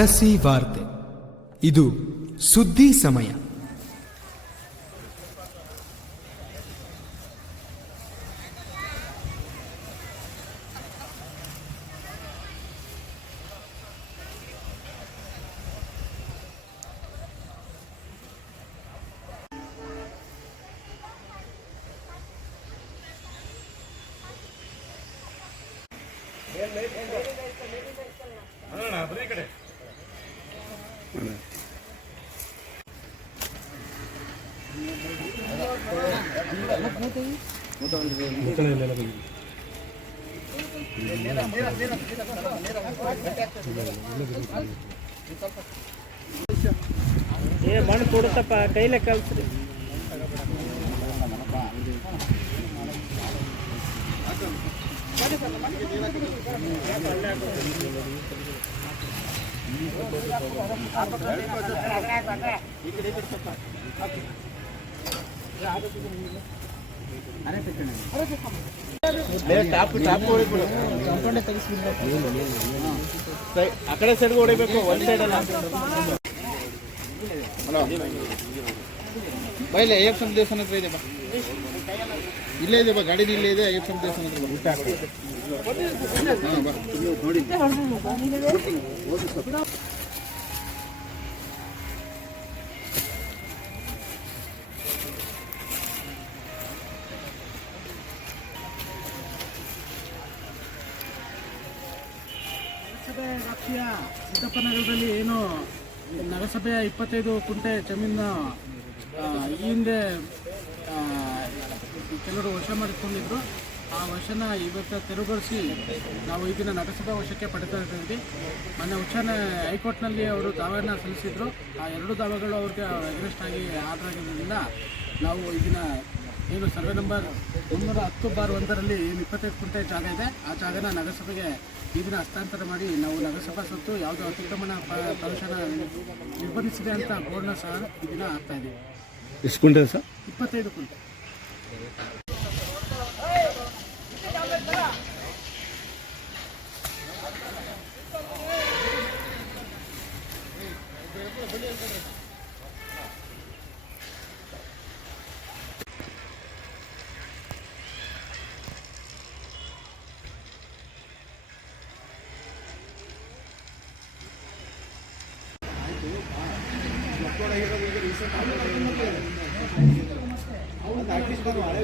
ಅರಸಿ ವಾರ್ತೆ. ಇದು ಸುದ್ದಿ ಸಮಯ. ಮಣ್ಣು ಕೊಡುತ್ತಪ್ಪ, ಕೈಲೇ ಕಲ್ಸ್ರಿ. ಆ ಕಡೆ ಸೈಡ್ ಹೊಡಿಬೇಕು, ಒಂದ್ ಸೈಡ್ ಅಲ್ಲ. ಬೈಲೆ ಅಯ್ಯಪ್ಪ ಸ್ವಾಮಿ ದೇವಸ್ಥಾನ ಹತ್ರ ಇದೆ ಬಾ, ಇಲ್ಲೇ ಇದೆ ಬಾ, ಗಾಡಿ ಇಲ್ಲೇ ಇದೆ. ಅಯ್ಯಪ್ಪ ಸ್ವಾಮಿ ದೇವಸ್ಥಾನ ಹತ್ರ ನೋಡಿ. ವ್ಯಾಪ್ತಿಯ ಸಿದ್ದಪ್ಪನಗರದಲ್ಲಿ ಏನು ನಗರಸಭೆಯ 25 ಕುಂಟೆ ಜಮೀನು ಈ ಹಿಂದೆ ಕೆಲವರು ವಶ ಮಾಡಿಕೊಂಡಿದ್ರು. ಆ ವಶನ ಇವತ್ತು ತೆರವುಗೊಳಿಸಿ ನಾವು ಈಗಿನ ನಗರಸಭಾ ವಶಕ್ಕೆ ಪಡೆತಾ ಇದ್ದೀವಿ. ಮೊನ್ನೆ ಹೈಕೋರ್ಟ್ನಲ್ಲಿ ಅವರು ದಾವೆಯನ್ನು ಸಲ್ಲಿಸಿದ್ರು. ಆ ಎರಡು ದಾವೆಗಳು ಅವ್ರಿಗೆ ಅಗೇನ್ಸ್ಟ್ ಆಗಿ ಆರ್ಡರ್ ಆಗಿರೋದ್ರಿಂದ ನಾವು ಈಗಿನ ಏನು ಸರ್ವೆ ನಂಬರ್ 310/1 ಏನು 25 ಕುಂಟೆ ಜಾಗ ಇದೆ, ಆ ಜಾಗನ ನಗರಸಭೆಗೆ ಈ ದಿನ ಹಸ್ತಾಂತರ ಮಾಡಿ ನಾವು ನಗರಸಭಾ ಸತ್ತು ಯಾವುದೋ ಅತಿಕ್ರಮಣ ಪ್ರವೇಶನ ನಿರ್ಬಂಧಿಸಿದೆ ಅಂತ ಬೋರ್ಡ್ನ ಸಹ ಈ ದಿನ ಹಾಕ್ತಾ ಇದ್ದೀವಿ. ಎಷ್ಟು ಕುಂಟೆ ಸರ್? 25 ಕುಂಟೆ. ಹಳೆ